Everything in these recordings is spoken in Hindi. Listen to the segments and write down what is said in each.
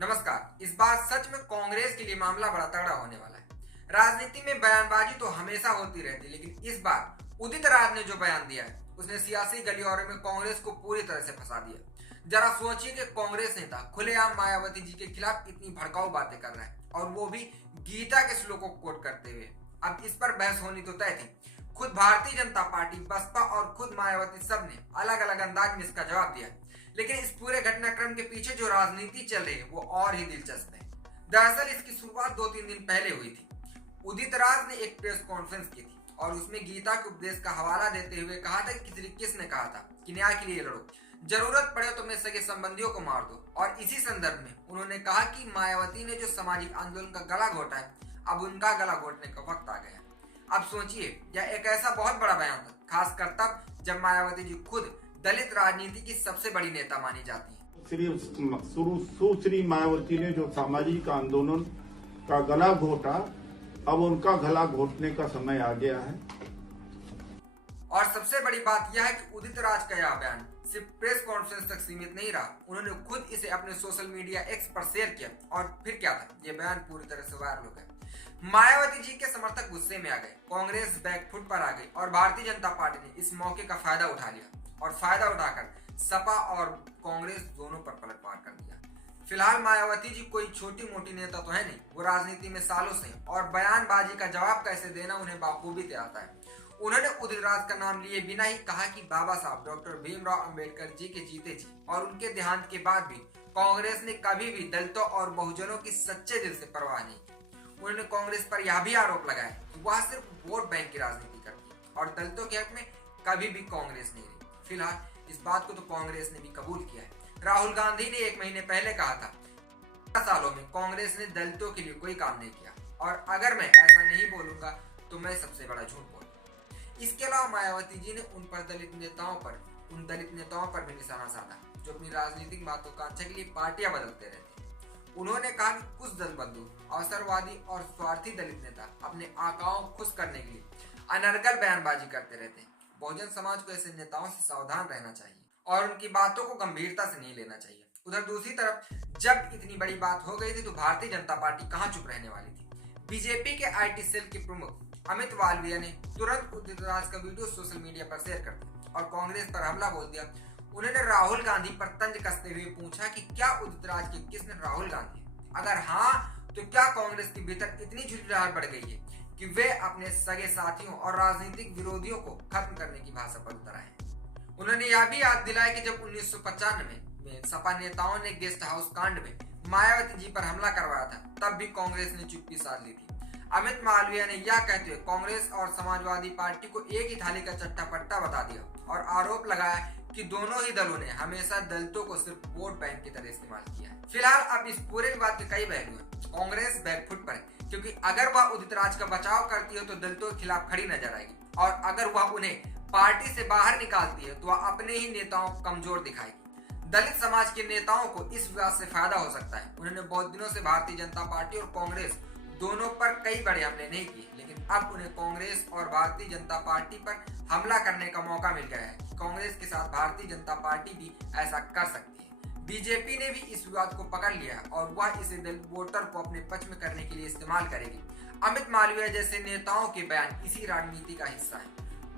नमस्कार। इस बार सच में कांग्रेस के लिए मामला बड़ा तगड़ा होने वाला है। राजनीति में बयानबाजी तो हमेशा होती रहती है, लेकिन इस बार उदित राज ने जो बयान दिया है उसने सियासी गलियारे में कांग्रेस को पूरी तरह से फंसा दिया। जरा सोचिए कि कांग्रेस नेता खुलेआम मायावती जी के खिलाफ इतनी भड़काऊ बातें कर रहा है, और वो भी गीता के श्लोकों को कोट करते हुए। अब इस पर बहस होनी तो तय थी। खुद भारतीय जनता पार्टी, बसपा और खुद मायावती सब ने अलग अलग अंदाज में इसका जवाब दिया है। लेकिन इस पूरे घटनाक्रम के पीछे जो राजनीति चल रही है वो और ही दिलचस्प है। दरअसल इसकी शुरुआत 2-3 दिन पहले हुई थी। उदित राज ने एक प्रेस कॉन्फ्रेंस की थी और उसमें गीता के उपदेश का हवाला देते हुए कहा था कि किसने कहा था कि न्याय के लिए लड़ो, जरूरत पड़े तो मैं सगे संबंधियों को मार दो। और इसी संदर्भ में उन्होंने कहा कि मायावती ने जो सामाजिक आंदोलन का गला घोटा है, अब उनका गला घोटने का वक्त आ गया। अब सोचिए, यह एक ऐसा बहुत बड़ा बयान था, खासकर तब जब मायावती जी खुद दलित राजनीति की सबसे बड़ी नेता मानी जाती है। सुश्री मायावती ने जो सामाजिक आंदोलन का गला घोटा, अब उनका गला घोटने का समय आ गया है। और सबसे बड़ी बात यह है कि उदित राज का यह बयान सिर्फ प्रेस कॉन्फ्रेंस तक सीमित नहीं रहा। उन्होंने खुद इसे अपने सोशल मीडिया एक्स पर शेयर किया और फिर क्या था, यह बयान पूरी तरह से वायरल हो गया। मायावती जी के समर्थक गुस्से में आ गए, कांग्रेस बैकफुट पर आ गई और भारतीय जनता पार्टी ने इस मौके का फायदा उठा लिया और फायदा उठाकर सपा और कांग्रेस दोनों पर पलटवार कर दिया। फिलहाल मायावती जी कोई छोटी मोटी नेता तो है नहीं, वो राजनीति में सालों से, और बयानबाजी का जवाब कैसे देना उन्हें बाखूबी आता है। उन्होंने उदित राज का नाम लिए बिना ही कहा कि बाबा साहब डॉक्टर भीमराव अंबेडकर जी के जीते जी और उनके देहांत के बाद भी कांग्रेस ने कभी भी दलितों और बहुजनों की सच्चे दिल से परवाह नहीं की। उन्होंने कांग्रेस पर यह भी आरोप लगाया कि वह सिर्फ वोट बैंक की राजनीति करती है और दलितों के हक में कभी भी कांग्रेस नहीं रही। फिलहाल इस बात को तो कांग्रेस ने भी कबूल किया है। राहुल गांधी ने 1 महीने पहले कहा था, 4 सालों में कांग्रेस ने दलितों के लिए कोई काम नहीं किया, और अगर मैं ऐसा नहीं बोलूंगा तो मैं सबसे बड़ा झूठ बोलूंगा। इसके अलावा मायावती जी ने उन दलित नेताओं पर भी निशाना साधा जो अपनी राजनीतिक महत्वाकांक्षा के लिए पार्टियां बदलते रहते हैं। उन्होंने कहा कि कुछ दल बंधु, अवसरवादी और स्वार्थी दलित नेता अपने आकाओं को खुश करने के लिए अनर्गल बयानबाजी करते रहते हैं। बहुजन समाज को ऐसे नेताओं से सावधान रहना चाहिए और उनकी बातों को गंभीरता से नहीं लेना चाहिए। उधर दूसरी तरफ जब इतनी बड़ी बात हो गई थी तो भारतीय जनता पार्टी कहां चुप रहने वाली थी। बीजेपी के आईटी सेल के प्रमुख अमित मालवीय ने तुरंत उदित राज का वीडियो सोशल मीडिया पर शेयर कर दिया और कांग्रेस पर हमला बोल दिया। उन्होंने राहुल गांधी पर तंज कसते हुए पूछा कि क्या उदित राज के किसने राहुल गांधी, अगर हाँ तो क्या कांग्रेस के भीतर इतनी झुंझलाहट बढ़ गई है कि वे अपने सगे साथियों और राजनीतिक विरोधियों को खत्म करने की भाषा पर उतर आए। उन्होंने यह भी याद दिलाया कि जब 1995 में सपा नेताओं ने गेस्ट हाउस कांड में मायावती जी पर हमला करवाया था, तब भी कांग्रेस ने चुप्पी साध ली थी। अमित मालवीय ने यह कहते हुए कांग्रेस और समाजवादी पार्टी को एक ही थाली का चट्टा पट्टा बता दिया और आरोप लगाया कि दोनों ही दलों ने हमेशा दलितों को सिर्फ वोट बैंक की तरह इस्तेमाल किया है। फिलहाल अब इस पूरे विवाद के कई पहलू हैं। कांग्रेस बैकफुट पर है क्योंकि अगर वह उदित राज का बचाव करती है तो दलितों के खिलाफ खड़ी नजर आएगी, और अगर वह उन्हें पार्टी से बाहर निकालती है तो वह अपने ही नेताओं को कमजोर दिखाएगी। दलित समाज के नेताओं को इस विवाद से फायदा हो सकता है। उन्होंने बहुत दिनों से भारतीय जनता पार्टी और कांग्रेस दोनों पर कई बड़े हमले नहीं किए, लेकिन अब उन्हें कांग्रेस और भारतीय जनता पार्टी पर हमला करने का मौका मिल गया है। कांग्रेस के साथ भारतीय जनता पार्टी भी ऐसा कर सकती है। बीजेपी ने भी इस विवाद को पकड़ लिया है और वह इसे दलित वोटर को अपने पक्ष में करने के लिए इस्तेमाल करेगी। अमित मालवीय जैसे नेताओं के बयान इसी रणनीति का हिस्सा है।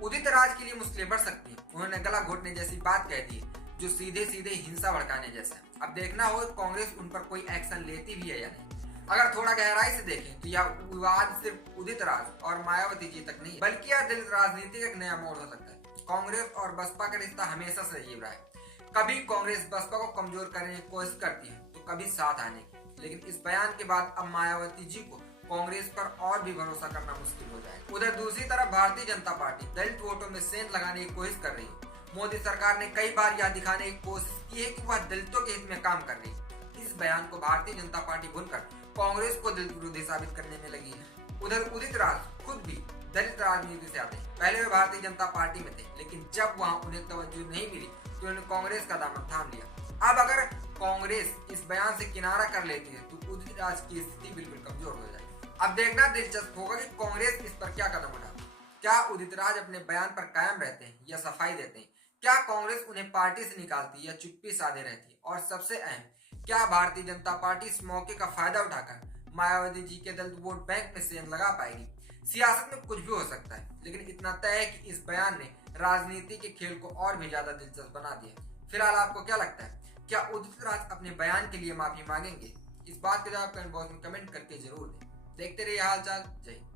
उदित राज के लिए मुश्किलें बढ़ सकती हैं। उन्होंने गला घोटने जैसी बात कह दी है जो सीधे सीधे हिंसा भड़काने जैसा है। अब देखना हो कांग्रेस उन पर कोई एक्शन लेती भी है या नहीं। अगर थोड़ा गहराई से देखें तो यह विवाद सिर्फ उदित राज और मायावती जी तक नहीं, बल्कि यह दलित राजनीति का एक नया मोड़ हो सकता है। कांग्रेस और बसपा का रिश्ता हमेशा से अजीब रहा है। कभी कांग्रेस बसपा को कमजोर करने की कोशिश करती है तो कभी साथ आने की, लेकिन इस बयान के बाद अब मायावती जी को कांग्रेस पर और भी भरोसा करना मुश्किल हो जाएगा। उधर दूसरी तरफ भारतीय जनता पार्टी दलित वोटों में सेंध लगाने की कोशिश कर रही है। मोदी सरकार ने कई बार यह दिखाने की कोशिश की है कि वह दलितों के हित में काम कर रही है। इस बयान को भारतीय जनता पार्टी भूलकर कांग्रेस को दलित विरोधी साबित करने में लगी है। उधर उदित राज खुद भी दलित राजनीति से आते हैं। पहले वे भारतीय जनता पार्टी में थे, लेकिन जब वहां उन्हें तवज्जो नहीं मिली तो उन्होंने कांग्रेस का दामन थाम लिया। अब अगर कांग्रेस इस बयान से किनारा कर लेती है तो उदित राज की स्थिति बिल्कुल कमजोर हो जाएगी। अब देखना दिलचस्प होगा कि कांग्रेस इस पर क्या कदम उठाती है। क्या उदित राज अपने बयान पर कायम रहते हैं या सफाई देते हैं? क्या कांग्रेस उन्हें पार्टी से निकालती है या चुप्पी साधे रहती है? और सबसे अहम, क्या भारतीय जनता पार्टी इस मौके का फायदा उठाकर मायावती जी के दल वोट बैंक में सेंध लगा पाएगी? सियासत में कुछ भी हो सकता है, लेकिन इतना तय है कि इस बयान ने राजनीति के खेल को और भी ज्यादा दिलचस्प बना दिया। फिलहाल आपको क्या लगता है, क्या उदित राज अपने बयान के लिए माफी मांगेंगे? इस बात का जवाब कमेंट बॉक्स में कमेंट करके जरूर दें। देखते रहिए हालचाल। जय हिंद।